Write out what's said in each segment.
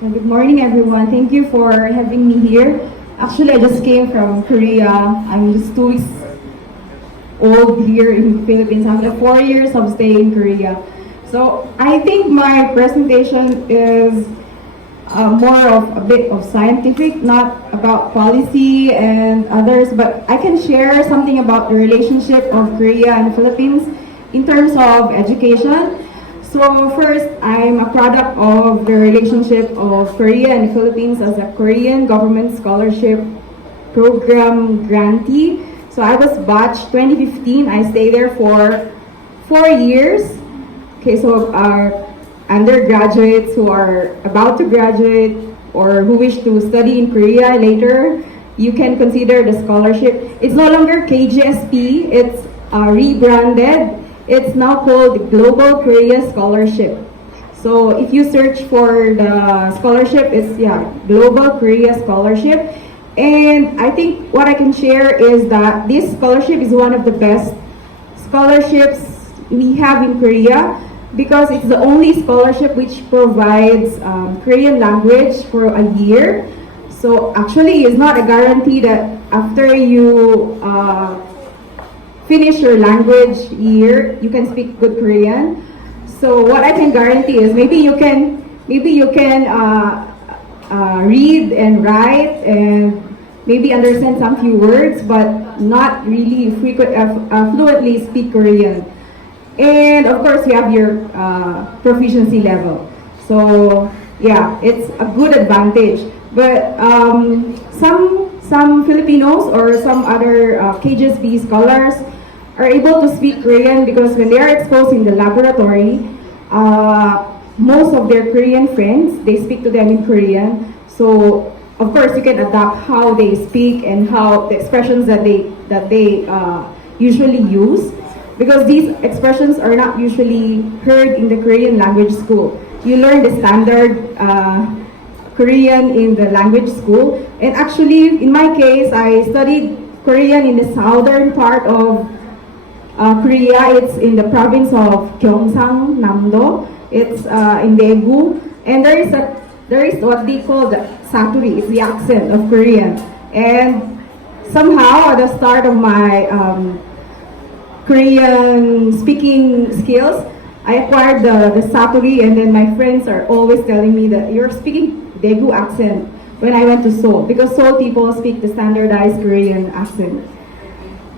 Good morning, everyone. Thank you for having me here. Actually, I just came from Korea. I'm just 2 weeks old here in the Philippines after 4 years of staying in Korea. So I think my presentation is more of a bit of scientific, not about policy and others, but I can share something about the relationship of Korea and the Philippines in terms of education. So first, I'm a product of the relationship of Korea and the Philippines as a Korean government scholarship program grantee. So I was batch 2015. I stayed there for 4 years. Okay, so our undergraduates who are about to graduate or who wish to study in Korea later, you can consider the scholarship. It's no longer KGSP, it's rebranded. It's now called Global Korea Scholarship. So if you search for the scholarship, it's Global Korea Scholarship. And I think what I can share is that this scholarship is one of the best scholarships we have in Korea because it's the only scholarship which provides Korean language for a year. So actually, it's not a guarantee that after you finish your language year, you can speak good Korean. So what I can guarantee is maybe you can read and write and maybe understand some few words, but not really fluently speak Korean. And of course, you have your proficiency level. So yeah, it's a good advantage. But some Filipinos or some other KGSB scholars are able to speak Korean because when they are exposed in the laboratory, most of their Korean friends, they speak to them in Korean. So of course you can adapt how they speak and how the expressions that they usually use, because these expressions are not usually heard in the Korean language school. You learn the standard Korean in the language school, and actually in my case I studied Korean in the southern part of Korea. It's in the province of Gyeongsang, Namdo. It's in Daegu, and there is what they call the saturi. It's the accent of Korean. And somehow at the start of my Korean speaking skills, I acquired the saturi, and then my friends are always telling me that you're speaking Daegu accent when I went to Seoul, because Seoul people speak the standardized Korean accent.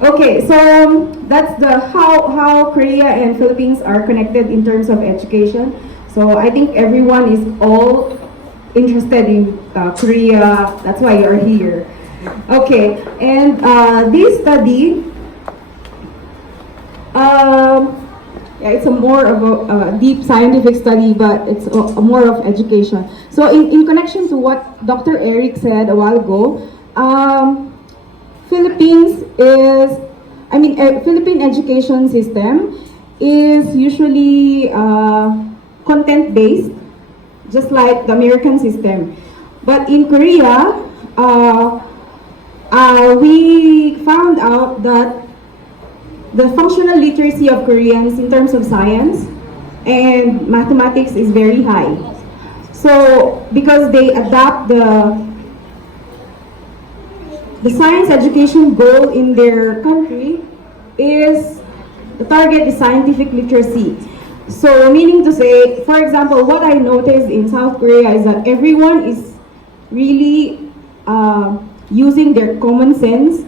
Okay, so that's the how Korea and Philippines are connected in terms of education. So I think everyone is all interested in Korea. That's why you're here. Okay, and this study, it's a more of a deep scientific study, but it's more of education. So in connection to what Dr. Eric said a while ago, Philippine education system is usually content-based, just like the American system. But in Korea, we found out that the functional literacy of Koreans in terms of science and mathematics is very high. So because they adopt the science education goal in their country is the target is scientific literacy. So meaning to say, for example, what I noticed in South Korea is that everyone is really using their common sense.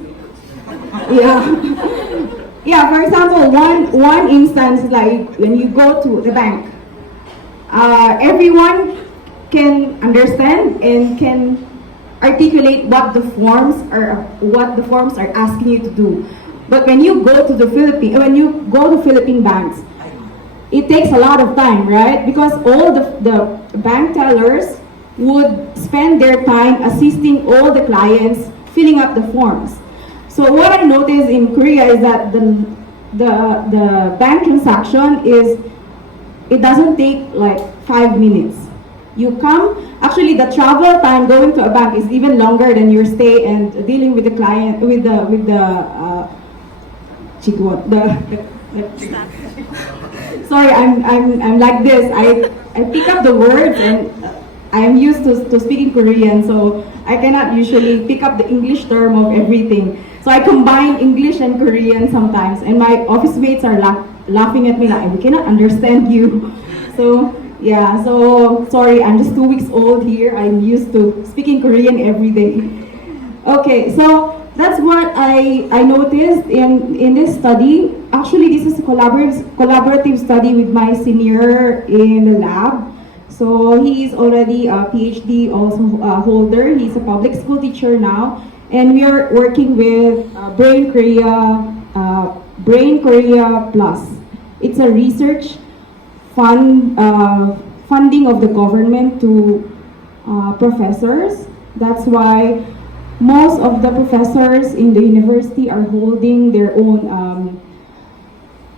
Yeah, for example, one instance, like when you go to the bank, everyone can understand and can articulate what the forms are asking you to do. But when you go to Philippine banks, it takes a lot of time, right? Because all the bank tellers would spend their time assisting all the clients filling up the forms. So what I noticed in Korea is that the bank transaction it doesn't take like 5 minutes. You come, actually the travel time going to a bank is even longer than your stay and dealing with the client, sorry, I'm like this. I pick up the words and I am used to speaking Korean, so I cannot usually pick up the English term of everything. So I combine English and Korean sometimes, and my office mates are laughing at me like, we cannot understand you. So yeah, so sorry, I'm just 2 weeks old here. I'm used to speaking Korean every day. Okay, so that's what I noticed in this study. Actually, this is a collaborative study with my senior in the lab. So he is already a PhD also holder. He's a public school teacher now, and we are working with Brain Korea Plus. It's a research funding of the government to professors. That's why most of the professors in the university are holding their own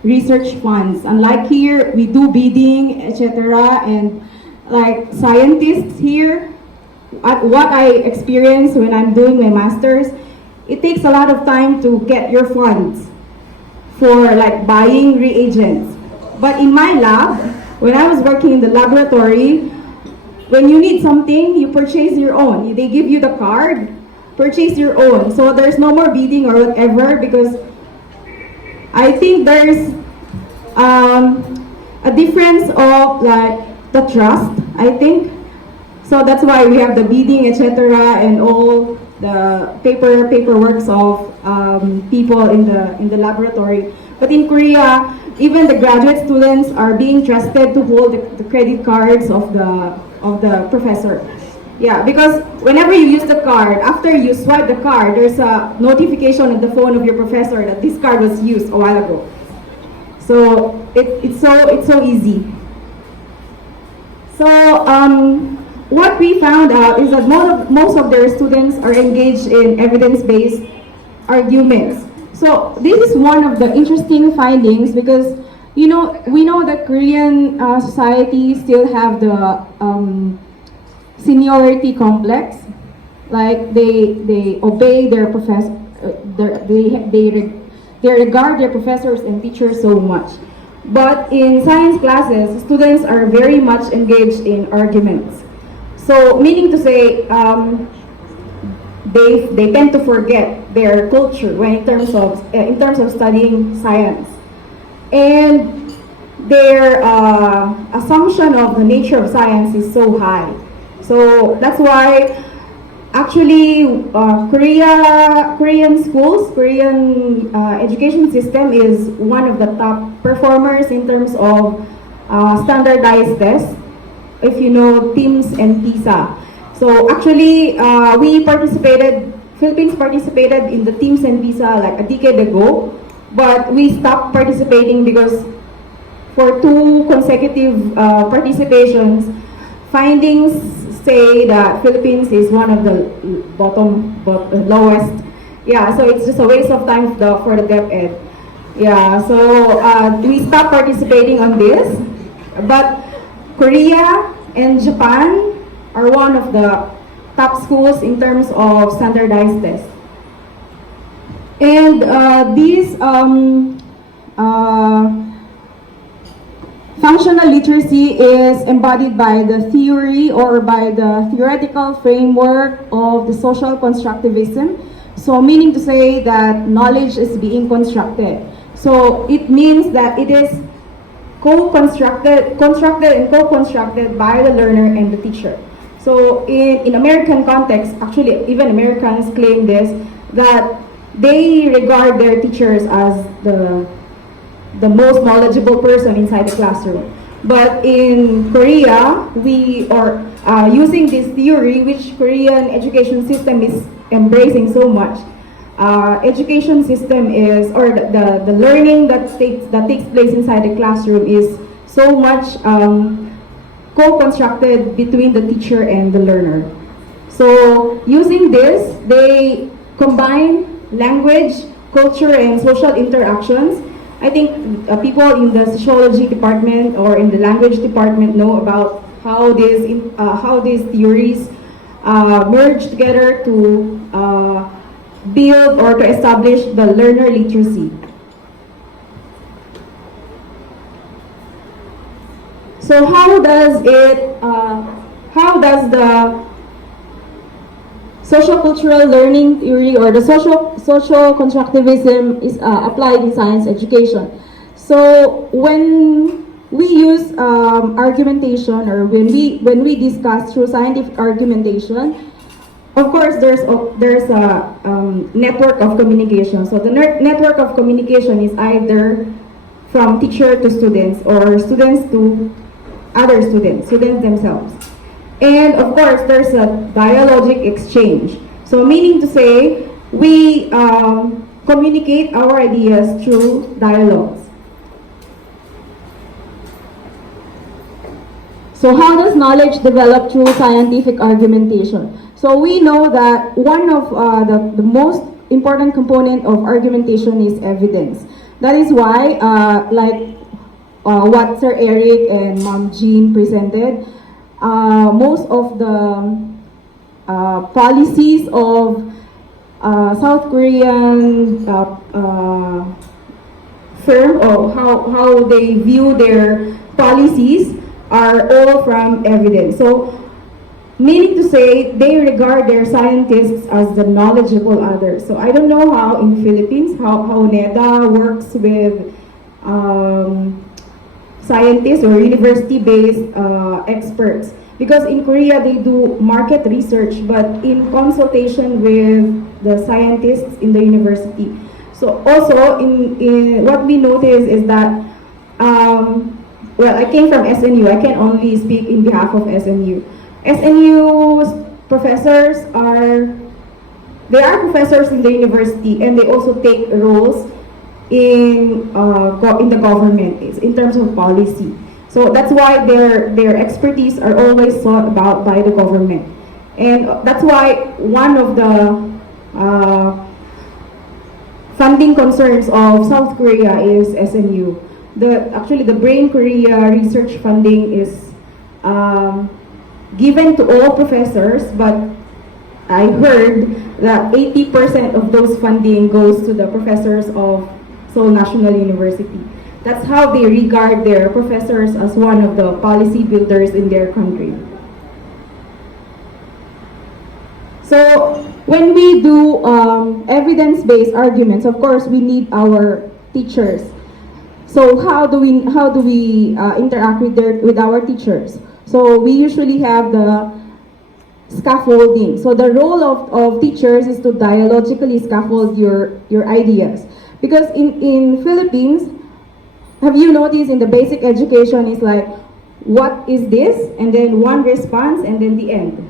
research funds. Unlike here, we do bidding, etc. And like scientists here, what I experience when I'm doing my master's, it takes a lot of time to get your funds for like buying reagents. But in my lab, when I was working in the laboratory, when you need something, you purchase your own. They give you the card, purchase your own. So there's no more bidding or whatever, because I think there's a difference of like the trust, I think. So that's why we have the bidding, etc., and all the paperworks of people in the laboratory. But in Korea, even the graduate students are being trusted to hold the credit cards of the professor. Yeah, because whenever you use the card, after you swipe the card, there's a notification on the phone of your professor that this card was used a while ago. So it's so easy. So what we found out is that most of their students are engaged in evidence-based arguments. So this is one of the interesting findings, because we know that Korean society still have the seniority complex. Like they obey their professor, they regard their professors and teachers so much. But in science classes, students are very much engaged in arguments. So meaning to say, they tend to forget their culture when in terms of studying science, and their assumption of the nature of science is so high. So that's why actually Korean schools, Korean education system is one of the top performers in terms of standardized tests, if you know TIMSS and PISA. So actually, Philippines participated in the TIMSS and PISA like a decade ago, but we stopped participating because for 2 consecutive participations, findings say that Philippines is one of the lowest. Yeah, so it's just a waste of time for the DepEd. Yeah, so we stopped participating on this, but Korea and Japan are one of the top schools in terms of standardized tests. And these functional literacy is embodied by the theory or by the theoretical framework of the social constructivism. So meaning to say that knowledge is being constructed. So it means that it is constructed and co-constructed by the learner and the teacher. So in American context, actually even Americans claim this, that they regard their teachers as the most knowledgeable person inside the classroom. But in Korea, we are using this theory, which Korean education system is embracing so much. Education system is, or the learning that takes place inside the classroom is so much co-constructed between the teacher and the learner. So using this, they combine language, culture, and social interactions. I think people in the sociology department or in the language department know about how these theories merge together to build or to establish the learner literacy. So how does it how does the social-cultural learning theory or the social constructivism is applied in science education. So when we use argumentation, or when we discuss through scientific argumentation, of course there's a network of communication. So the network of communication is either from teacher to students, or students to other students themselves. And of course, there's a dialogic exchange. So meaning to say, we communicate our ideas through dialogues. So how does knowledge develop through scientific argumentation? So we know that one of the most important component of argumentation is evidence. That is why, what Sir Eric and Ma'am Jean presented, most of the policies of South Korean firm, or how they view their policies, are all from evidence. So, meaning to say, they regard their scientists as the knowledgeable others. So I don't know how in Philippines, how NEDA works with scientists or university-based experts. Because in Korea, they do market research, but in consultation with the scientists in the university. So also, in what we notice is that, well, I came from SNU. I can only speak in behalf of SNU. SNU's professors are professors in the university, and they also take roles in the government in terms of policy. So that's why their expertise are always sought about by the government, and that's why one of the funding concerns of South Korea is SNU. Actually, the Brain Korea research funding is given to all professors, but I heard that 80% of those funding goes to the professors of Seoul National University. That's how they regard their professors as one of the policy builders in their country. So when we do evidence-based arguments, of course, we need our teachers. So how do we interact with our teachers? So we usually have the scaffolding. So the role of teachers is to dialogically scaffold your ideas. Because in Philippines, have you noticed in the basic education is like, what is this? And then one response, and then the end.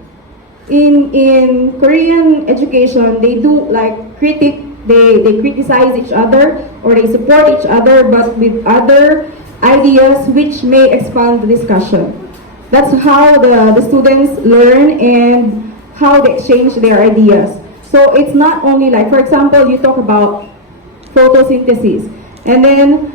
In Korean education, they do like they criticize each other, or they support each other, but with other ideas which may expand the discussion. That's how the students learn and how they exchange their ideas. So it's not only like, for example, you talk about photosynthesis, and then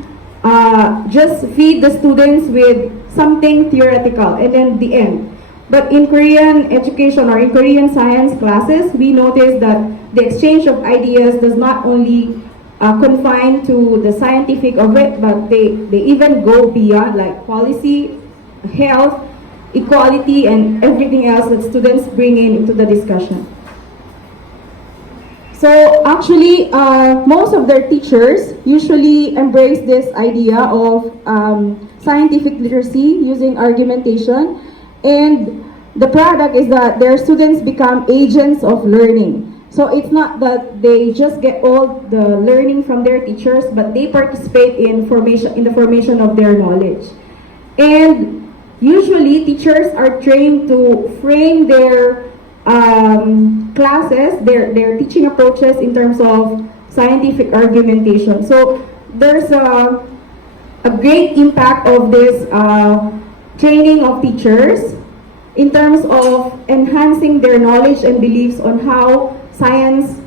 just feed the students with something theoretical, and then the end. But in Korean education or in Korean science classes, we notice that the exchange of ideas does not only confine to the scientific of it, but they even go beyond, like policy, health, equality, and everything else that students bring into the discussion. So actually, most of their teachers usually embrace this idea of scientific literacy using argumentation, and the product is that their students become agents of learning. So it's not that they just get all the learning from their teachers, but they participate in the formation of their knowledge. And usually, teachers are trained to frame their classes, their teaching approaches in terms of scientific argumentation. So there's a great impact of this training of teachers in terms of enhancing their knowledge and beliefs on how science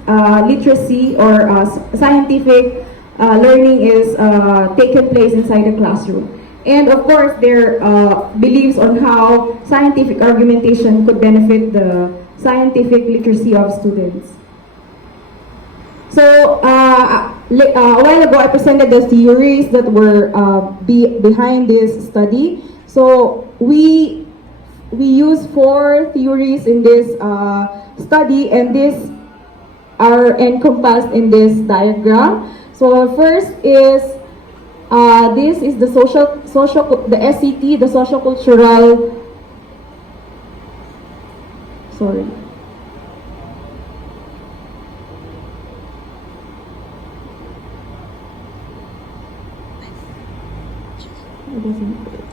literacy or scientific learning is taken place inside the classroom. And of course, their beliefs on how scientific argumentation could benefit the scientific literacy of students. So a while ago, I presented the theories that were behind this study. So we we use 4 theories in this study, and these are encompassed in this diagram. So first is this is the the SCT, the sociocultural. Sorry. It doesn't fit.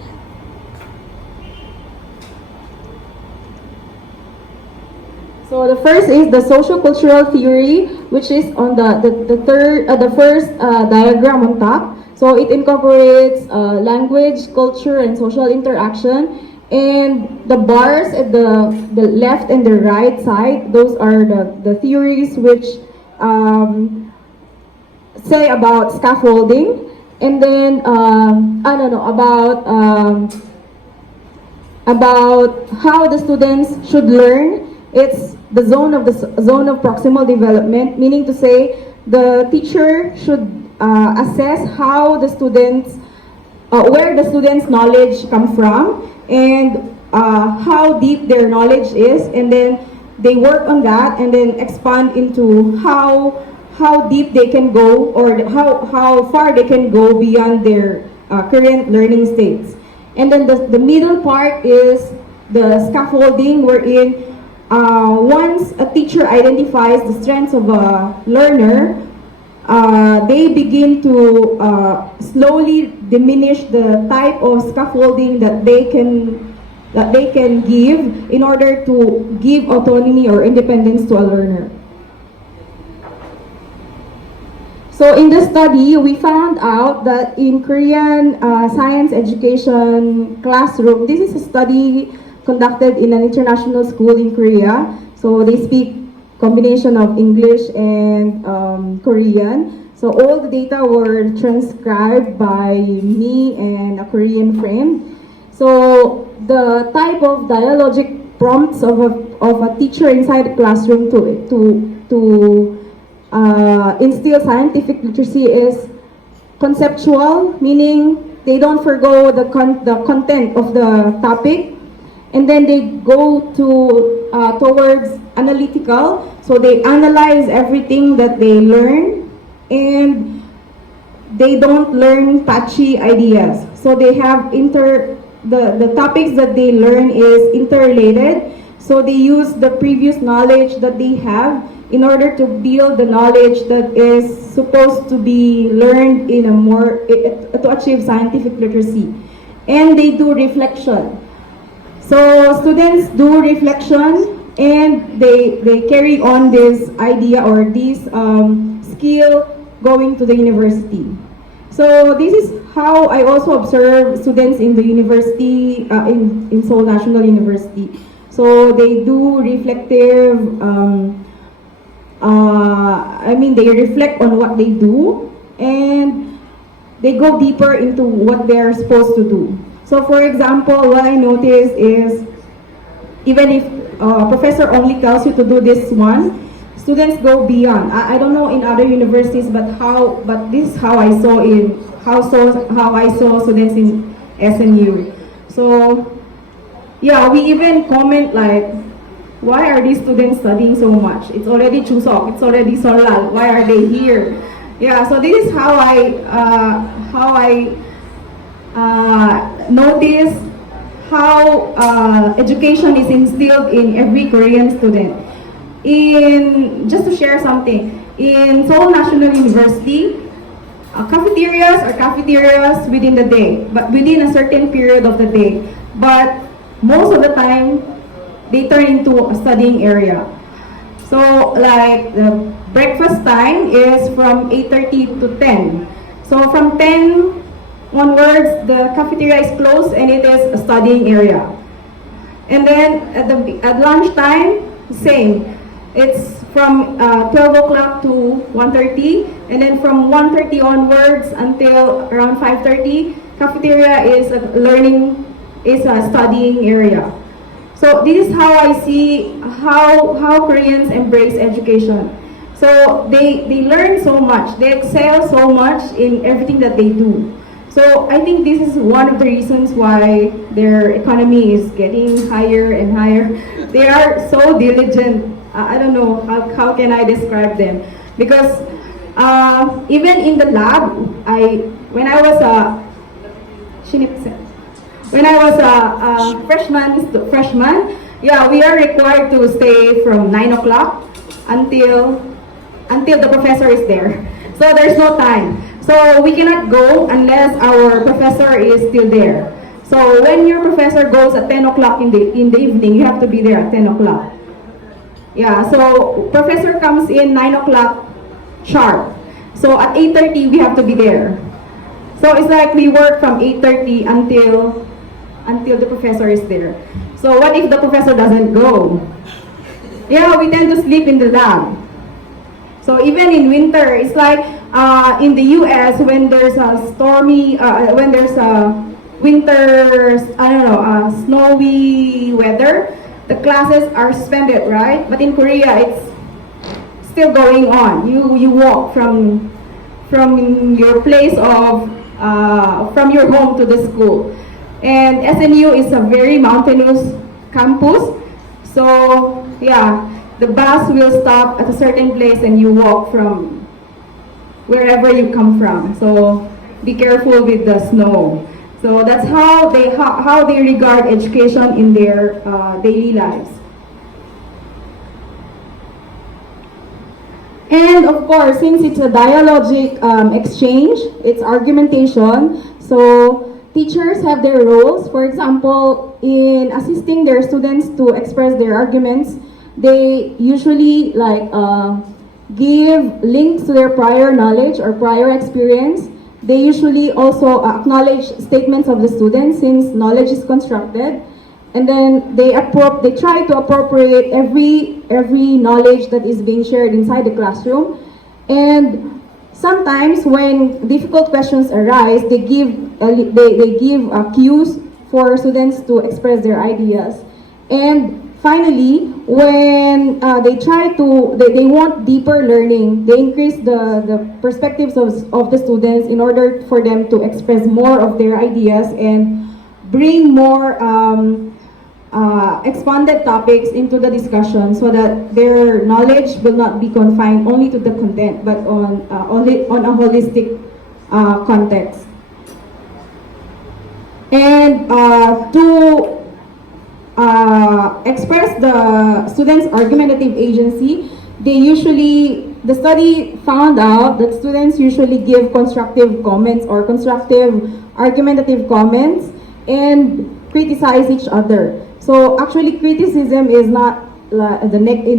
So the first is the sociocultural theory, which is on the first diagram on top. So it incorporates language, culture, and social interaction. And the bars at the left and the right side, those are the theories which say about scaffolding. And then about how the students should learn. It's the zone of proximal development, meaning to say the teacher should assess how the students, where the students' knowledge come from, and how deep their knowledge is, and then they work on that, and then expand into how deep they can go, or how far they can go beyond their current learning states. And then the middle part is the scaffolding, wherein once a teacher identifies the strengths of a learner, they begin to slowly diminish the type of scaffolding that they can give in order to give autonomy or independence to a learner. So in the study, we found out that in Korean science education classroom, this is a study conducted in an international school in Korea. So they speak combination of English and Korean. So all the data were transcribed by me and a Korean friend. So the type of dialogic prompts of a teacher inside the classroom to instill scientific literacy is conceptual, meaning they don't forgo the content of the topic, and then they go towards analytical, so they analyze everything that they learn, and they don't learn patchy ideas. So they have the topics that they learn is interrelated, so they use the previous knowledge that they have in order to build the knowledge that is supposed to be learned in a more, to achieve scientific literacy. And they do reflection. So students do reflection, and they carry on this idea or this skill going to the university. So this is how I also observe students in the university, in Seoul National University. So they do reflective, they reflect on what they do, and they go deeper into what they're supposed to do. So for example, what I noticed is, even if professor only tells you to do this one, students go beyond. I don't know in other universities, but this is how I saw students in SNU. So yeah, we even comment like, why are these students studying so much? It's already Chuseok, it's already Solal. Why are they here? Yeah, so this is how I notice how education is instilled in every Korean student. Just to share something, in Seoul National University, cafeterias are cafeterias within the day, but within a certain period of the day. But most of the time, they turn into a studying area. So like the breakfast time is from 8:30 to 10. So from 10 onwards, the cafeteria is closed and it is a studying area. And then at lunchtime, same. It's from 12 o'clock to 1:30, and then from 1:30 onwards until around 5:30, cafeteria is a studying area. So this is how I see how Koreans embrace education. So they learn so much, they excel so much in everything that they do. So I think this is one of the reasons why their economy is getting higher and higher. They are so diligent. I don't know how can I describe them, because even in the lab, when I was a freshman, yeah, we are required to stay from 9 o'clock until the professor is there. So there's no time. So we cannot go unless our professor is still there. So when your professor goes at 10 o'clock in the evening, you have to be there at 10 o'clock. Yeah, so professor comes in 9 o'clock sharp. So at 8:30 we have to be there. So it's like we work from 8:30 until the professor is there. So what if the professor doesn't go? Yeah, we tend to sleep in the lab. So even in winter, it's like in the US, when there's a stormy, when there's a winter, snowy weather, the classes are suspended, right? But in Korea, it's still going on. You walk from your place of from your home to the school, and SNU is a very mountainous campus. So yeah, the bus will stop at a certain place and you walk from wherever you come from. So be careful with the snow. So that's how they regard education in their daily lives. And of course, since it's a dialogic exchange, it's argumentation. So teachers have their roles. For example, in assisting their students to express their arguments, they usually give links to their prior knowledge or prior experience. They usually also acknowledge statements of the students, since knowledge is constructed, and then they try to appropriate every knowledge that is being shared inside the classroom. And sometimes when difficult questions arise, they give cues for students to express their ideas. And finally, when they want deeper learning, they increase the perspectives of the students in order for them to express more of their ideas and bring more expanded topics into the discussion, so that their knowledge will not be confined only to the content, but on a holistic context. And to express the students' argumentative agency, the study found out that students usually give constructive comments or constructive argumentative comments and criticize each other. So actually, criticism is not in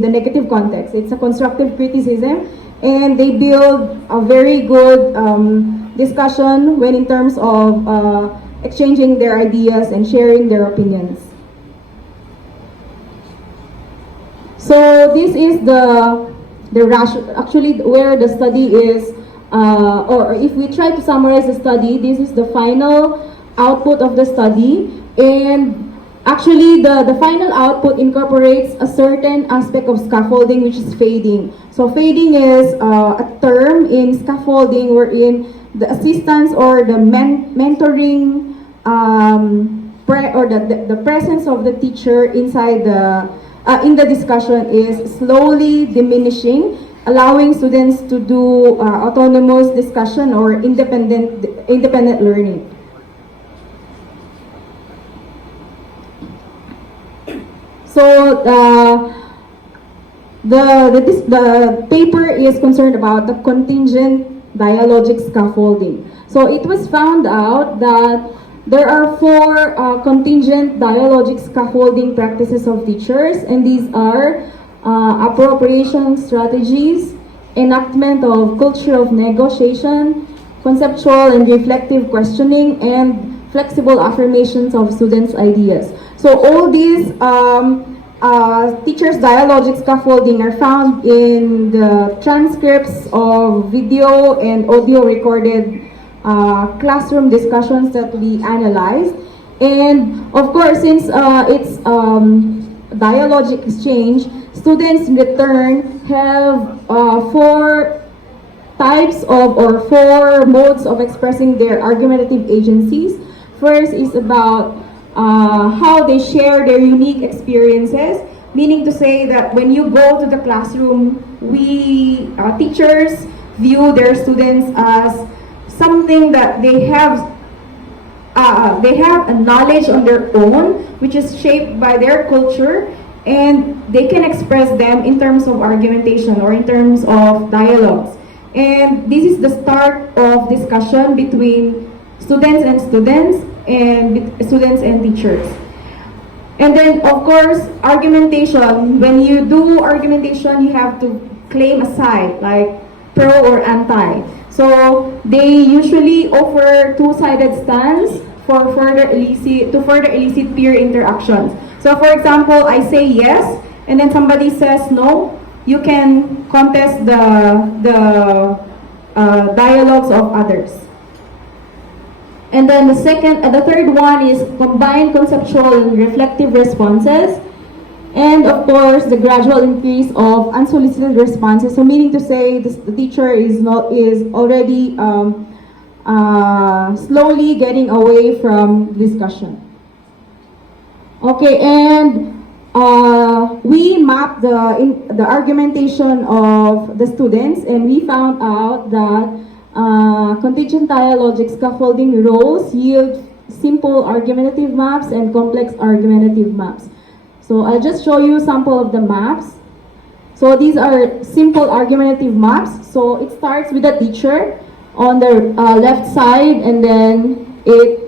the negative context. It's a constructive criticism, and they build a very good discussion when in terms of exchanging their ideas and sharing their opinions. So this is actually where the study is, or if we try to summarize the study, this is the final output of the study. And actually, the final output incorporates a certain aspect of scaffolding, which is fading. So fading is a term in scaffolding wherein the assistance or the mentoring or the presence of the teacher inside in the discussion is slowly diminishing, allowing students to do autonomous discussion or independent learning. So the paper is concerned about the contingent dialogic scaffolding. So it was found out that there are 4 contingent dialogic scaffolding practices of teachers, and these are appropriation strategies, enactment of culture of negotiation, conceptual and reflective questioning, and flexible affirmations of students' ideas. So all these teachers' dialogic scaffolding are found in the transcripts of video and audio recorded classroom discussions that we analyzed. And of course, since it's dialogic exchange, students in return have 4 types of or 4 modes of expressing their argumentative agencies. First is about how they share their unique experiences, meaning to say that when you go to the classroom, we teachers view their students as something that they have a knowledge on their own, which is shaped by their culture, and they can express them in terms of argumentation or in terms of dialogues. And this is the start of discussion between students and students and teachers. And then, of course, argumentation. When you do argumentation, you have to claim a side, like pro or anti. So they usually offer two-sided stance to further elicit peer interactions. So for example, I say yes, and then somebody says no. You can contest the dialogues of others. And then the third one is combined conceptual and reflective responses. And of course, the gradual increase of unsolicited responses. So meaning to say the teacher is already slowly getting away from discussion. Okay, and we mapped the argumentation of the students, and we found out that contingent dialogic scaffolding roles yield simple argumentative maps and complex argumentative maps. So I'll just show you a sample of the maps. So these are simple argumentative maps. So it starts with the teacher on the left side, and then it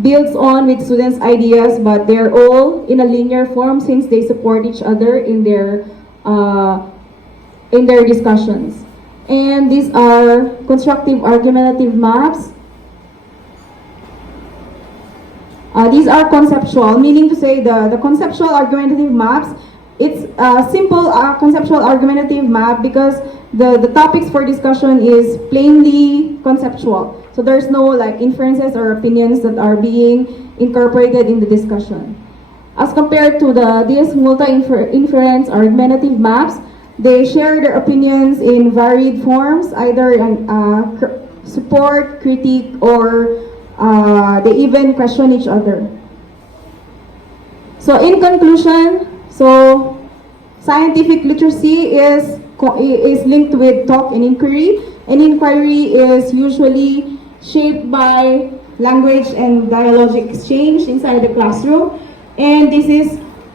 builds on with students' ideas, but they're all in a linear form since they support each other in their discussions. And these are constructive argumentative maps. These are conceptual, meaning to say the conceptual argumentative maps, it's a simple conceptual argumentative map because the topics for discussion is plainly conceptual. So there's no like inferences or opinions that are being incorporated in the discussion. As compared to the DS multi-inference argumentative maps, they share their opinions in varied forms, either support, critique, or they even question each other. So in conclusion, so scientific literacy is linked with talk and inquiry is usually shaped by language and dialogic exchange inside the classroom. And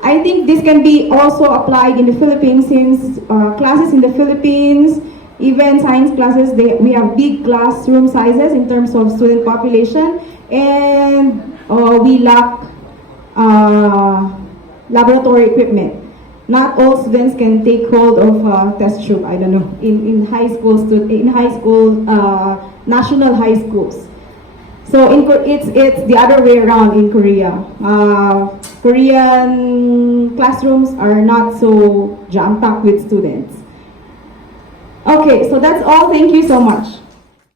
I think this can be also applied in the Philippines since classes in the Philippines, even science classes, we have big classroom sizes in terms of student population, and we lack laboratory equipment. Not all students can take hold of a test tube. I don't know in high school national high schools. So it's the other way around in Korea. Korean classrooms are not so jam-packed with students. Okay, so that's all. Thank you so much.